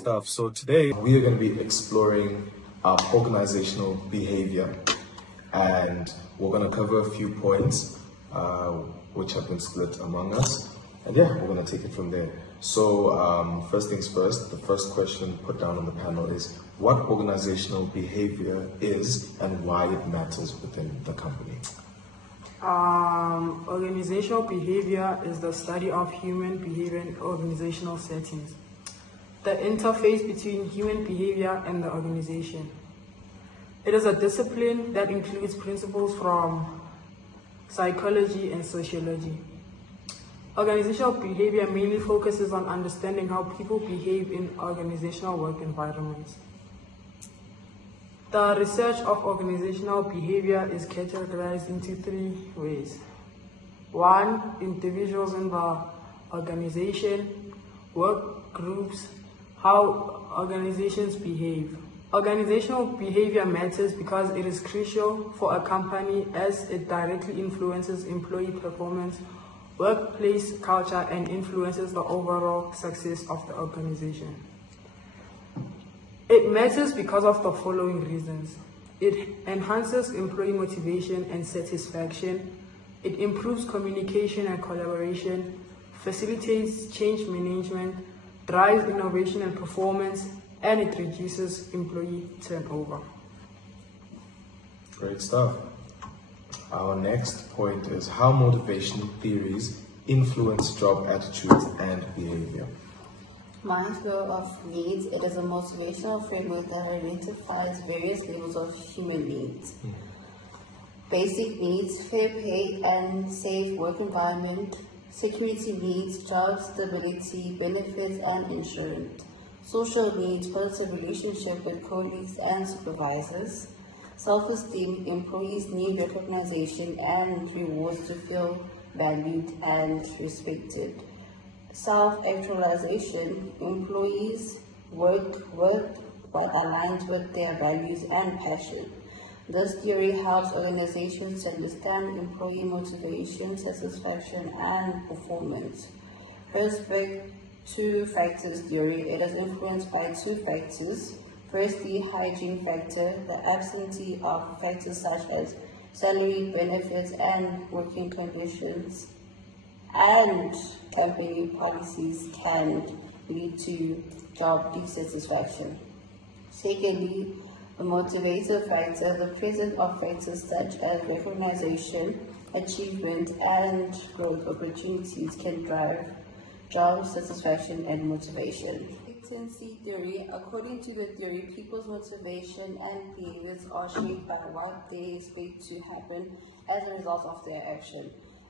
stuff. So today we are going to be exploring organizational behavior, and we're going to cover a few points which have been split among us, and yeah, we're going to take it from there. So first things first, the first question put down on the panel is what organizational behavior is and why it matters within the company. Organizational behavior is the study of human behavior in organizational settings. The interface between human behavior and the organization. It is a discipline that includes principles from psychology and sociology. Organizational behavior mainly focuses on understanding how people behave in organizational work environments. The research of organizational behavior is categorized into three ways. One, individuals in the organization, work groups, how organizations behave. Organizational behavior matters because it is crucial for a company as it directly influences employee performance, workplace culture, and influences the overall success of the organization. It matters because of the following reasons. It enhances employee motivation and satisfaction. It improves communication and collaboration, facilitates change management, drives innovation and performance, and it reduces employee turnover. Great stuff. Our next point is how motivation theories influence job attitudes and behavior. Mindful of needs, it is a motivational framework that identifies various levels of human needs. Basic needs, fair pay and safe work environment, security needs, job stability, benefits and insurance. Social needs, positive relationship with colleagues and supervisors. Self-esteem, employees need recognition and rewards to feel valued and respected. Self-actualization, employees work with what aligns with their values and passion. This theory helps organizations to understand employee motivation, satisfaction, and performance. Respect to factors theory, it is influenced by two factors. Firstly, hygiene factor, the absence of factors such as salary, benefits, and working conditions and company policies can lead to job dissatisfaction. Secondly, the motivator factor, the presence of factors such as recognition, achievement, and growth opportunities can drive job satisfaction and motivation. Expectancy theory, according to the theory, people's motivation and behaviors are shaped by what they expect to happen as a result of their action.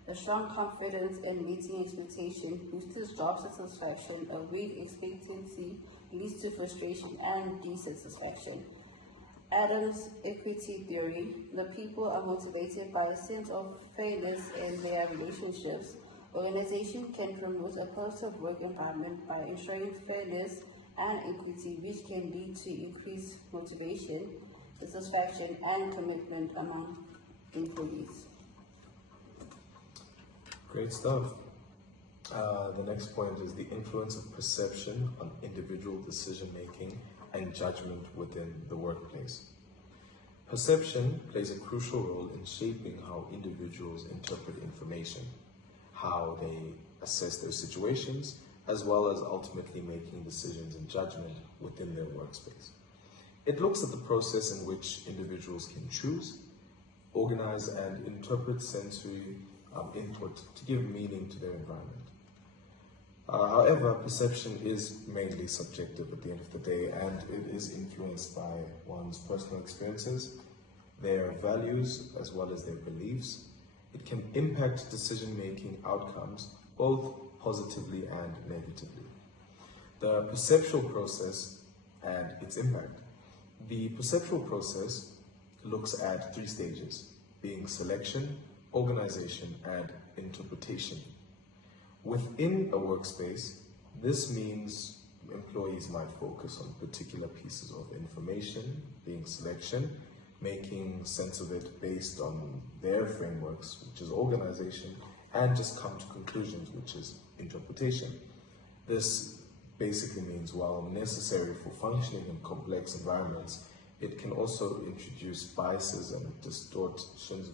A strong confidence in meeting expectation boosts job satisfaction. A weak expectancy leads to frustration and dissatisfaction. Adams' equity theory, the people are motivated by a sense of fairness in their relationships. Organizations can promote a positive work environment by ensuring fairness and equity, which can lead to increased motivation, satisfaction, and commitment among employees. Great stuff. The next point is the influence of perception on individual decision-making and judgment within the workplace. Perception plays a crucial role in shaping how individuals interpret information, how they assess their situations, as well as ultimately making decisions and judgment within their workspace. It looks at the process in which individuals can choose, organize, and interpret sensory input to give meaning to their environment. However, perception is mainly subjective at the end of the day, and it is influenced by one's personal experiences, their values, as well as their beliefs. It can impact decision-making outcomes, both positively and negatively. The perceptual process and its impact. The perceptual process looks at three stages, being selection, organization, and interpretation. Within a workspace, this means employees might focus on particular pieces of information, being selection, making sense of it based on their frameworks, which is organization, and just come to conclusions, which is interpretation. This basically means while necessary for functioning in complex environments, it can also introduce biases and distortions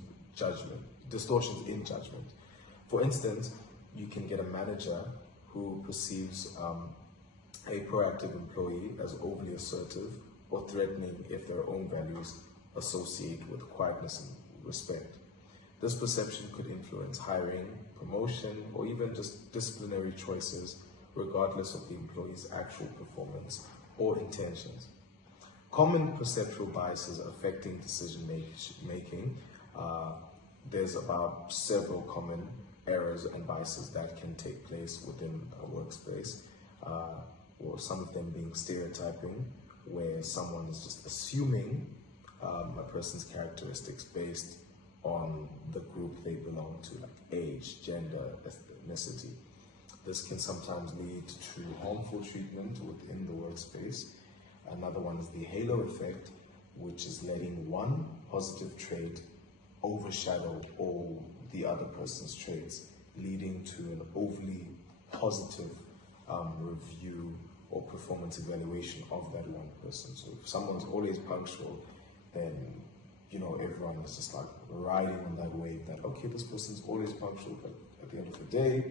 in judgment. For instance, you can get a manager who perceives a proactive employee as overly assertive or threatening if their own values associate with quietness and respect. This perception could influence hiring, promotion, or even just disciplinary choices, regardless of the employee's actual performance or intentions. Common perceptual biases affecting decision making. There's about several common errors and biases that can take place within a workspace. Or some of them being stereotyping, where someone is just assuming a person's characteristics based on the group they belong to, like age, gender, ethnicity. This can sometimes lead to harmful treatment within the workspace. Another one is the halo effect, which is letting one positive trait overshadow all the other person's traits, leading to an overly positive review or performance evaluation of that one person. So if someone's always punctual, then everyone is just like riding on that wave that, okay, this person's always punctual, but at the end of the day,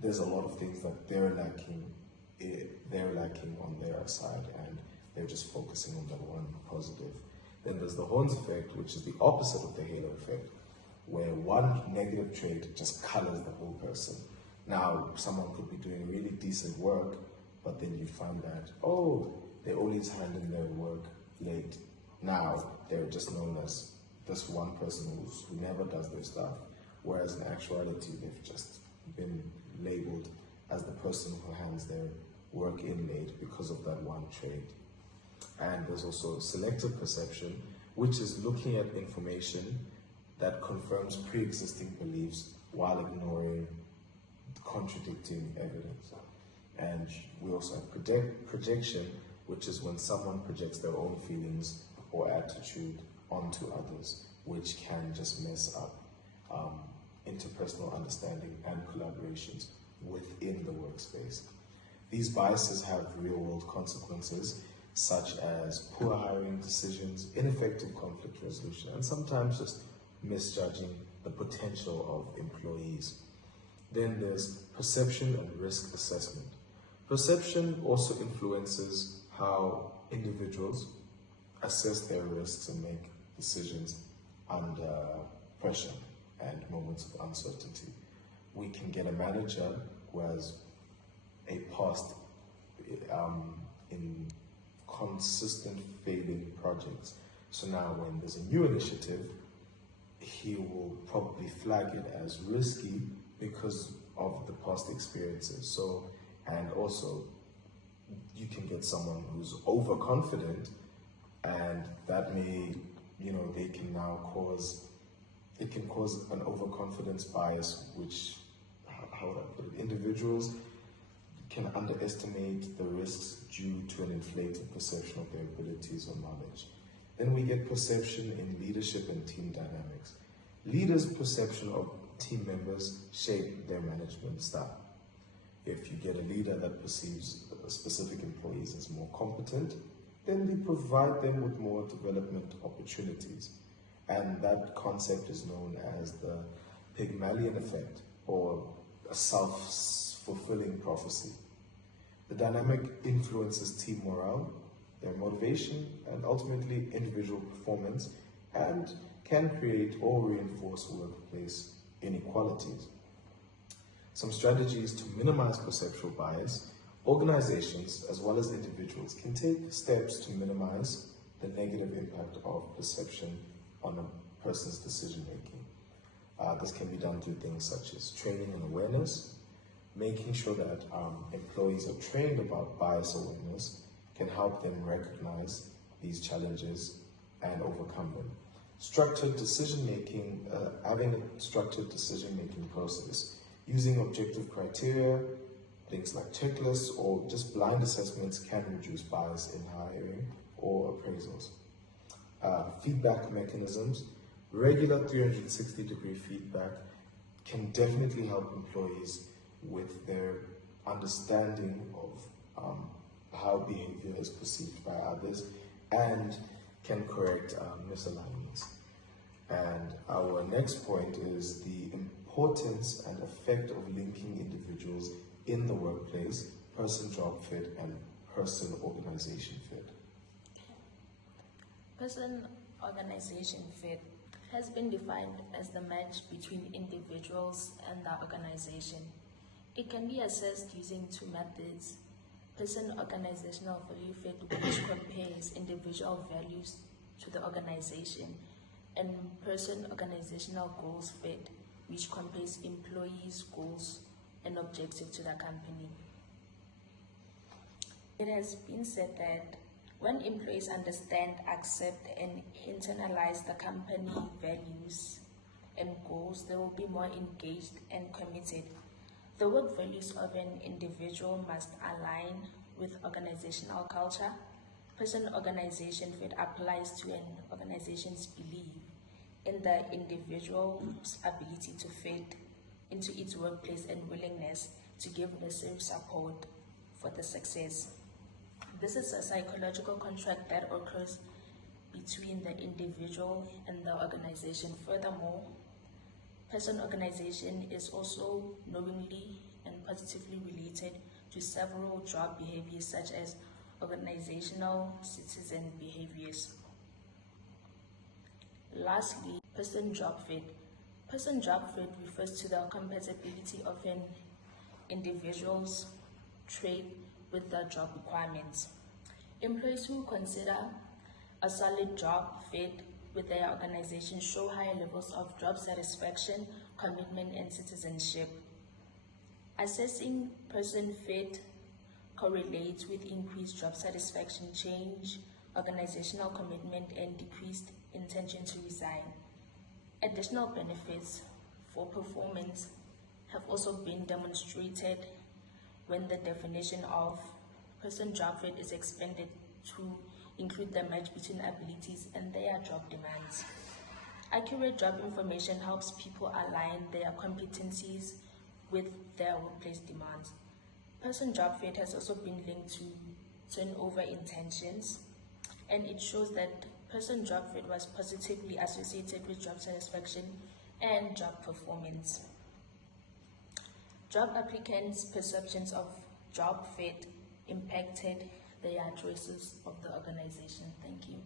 there's a lot of things that they're lacking on their side, and they're just focusing on that one positive. Then there's the horns effect, which is the opposite of the halo effect, where one negative trait just colors the whole person. Now, someone could be doing really decent work, but then you find that, they're always handing their work late. Now, they're just known as this one person who never does their stuff, whereas in actuality, they've just been labeled as the person who hands their work in late because of that one trait. And there's also selective perception, which is looking at information that confirms pre-existing beliefs while ignoring contradicting evidence. And we also have projection, which is when someone projects their own feelings or attitude onto others, which can just mess up interpersonal understanding and collaborations within the workspace. These biases have real-world consequences, such as poor hiring decisions, ineffective conflict resolution, and sometimes just misjudging the potential of employees. Then there's perception and risk assessment. Perception also influences how individuals assess their risks and make decisions under pressure and moments of uncertainty. We can get a manager who has a past in consistent failing projects. So now when there's a new initiative, he will probably flag it as risky because of the past experiences. And also you can get someone who's overconfident, and that may, they can now cause an overconfidence bias, which, how would I put it, individuals can underestimate the risks due to an inflated perception of their abilities or knowledge. Then we get perception in leadership and team dynamics. Leaders' perception of team members shape their management style. If you get a leader that perceives specific employees as more competent, then they provide them with more development opportunities. And that concept is known as the Pygmalion effect, or a self-fulfilling prophecy. The dynamic influences team morale, their motivation, and ultimately individual performance, and can create or reinforce workplace inequalities. Some strategies to minimize perceptual bias. Organizations, as well as individuals, can take steps to minimize the negative impact of perception on a person's decision making. This can be done through things such as training and awareness. Making sure that employees are trained about bias awareness can help them recognize these challenges and overcome them. Structured decision making, having a structured decision making process, using objective criteria, things like checklists or just blind assessments can reduce bias in hiring or appraisals. Feedback mechanisms, regular 360-degree feedback can definitely help employees with their understanding of how behavior is perceived by others and can correct misalignments. And our next point is the importance and effect of linking individuals in the workplace, person-job fit, and person-organization fit. Person-organization fit has been defined as the match between individuals and the organization. It can be assessed using two methods: person-organizational value fit, which compares individual values to the organization, and person-organizational goals fit, which compares employees' goals and objectives to the company. It has been said that when employees understand, accept, and internalize the company values and goals, they will be more engaged and committed. The work values of an individual must align with organizational culture. Person-organization fit applies to an organization's belief in the individual's ability to fit into its workplace and willingness to give necessary support for the success. This is a psychological contract that occurs between the individual and the organization. Furthermore, person-organization is also knowingly and positively related to several job behaviors such as organizational citizen behaviors. Lastly, person-job fit. Person-job fit refers to the compatibility of an individual's trait with the job requirements. Employees who consider a solid job fit with their organization show higher levels of job satisfaction, commitment, and citizenship. Assessing person fit correlates with increased job satisfaction, change, organizational commitment, and decreased intention to resign. Additional benefits for performance have also been demonstrated when the definition of person-job fit is expanded to include the match between abilities and their job demands. Accurate job information helps people align their competencies with their workplace demands. Person-job fit has also been linked to turnover intentions, and it shows that person-job fit was positively associated with job satisfaction and job performance. Job applicants' perceptions of job fit impacted their choices of the organization. Thank you.